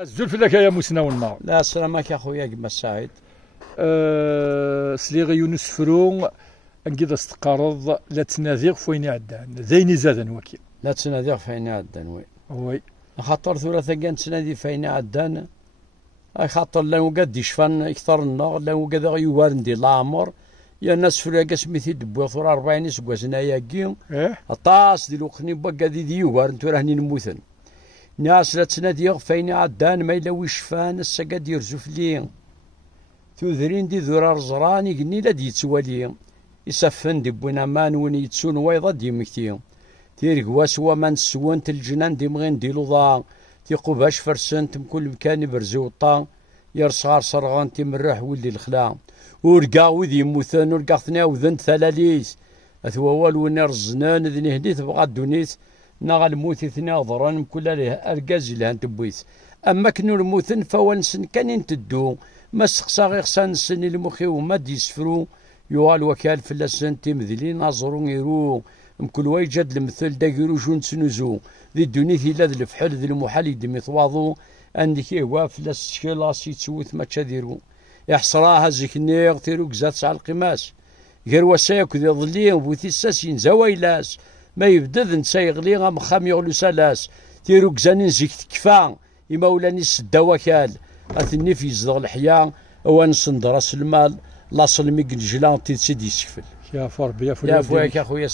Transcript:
الزلف لك يا مسنا والنار. لا سلامك يا خويا كما سعيد. سليغ يونس فرون انقذ استقرض لا تناديغ فوين عدان ذيني زادن وكيل. لا تناديغ فين عدان وي خاطر ثلاثة كان تنادي فين عدان خاطر لا وقاد يشفان اكثر النار لا وقاد يوارن دي العمر يا الناس فراكا سميتي دبوا ثور 40 سكواسنا ياكي طاس دي الوقني بقا دي يوارن تورهني نموثن ناس لا تناديغ فين عدان ما يلا ويشفان السقاد يرزو فلي تذرين دي ذرار زراني قني لا ديتوالي يسفن دي بوينا مان وين يتسون ويضا دي مكتي تيرك واسوا من سوانت الجنان دي مغين دي لوضا تيقو باش فرسنت كل مكان برزو الطا يرصغار صرغان تيمرح ولدي الخلا ورقا وذي يموثن ورقا ثنا وذن ثلاليس اثوال وين رزنان ذني هدي تبغى الدونيس ناغ الموت ثنا ضران كل ارقاز لها تبويس اما كنو الموثن فوانسن كان تدو ما سقسا غير خصان السن المخي وما ديسفرو يوال وكال فلاسن تيمذلي ناظرو يرو مكل ويجد المثل داكيرو جون سنوزو ذي الدنيا لا ذي الفحل ذي المحال يدمي ثواضو عندك ايوا فلاس شكلاسي تسوث ما تشاديرو يحصراها زكني غتيرو كزات ساع القماس غير وسايك ذي ظلي وبوثي ساسين زوايلاس ما يبدد نسا يغلي غا مخام يغلو سالاس تيرو كزانين زيك تكفى إما ولاني سدا وكال أثني في زدغ الحياة وان صندراس المال لا صلمي قنجلان تيتسيد يسكفل يا فربي يا فويك يا خويا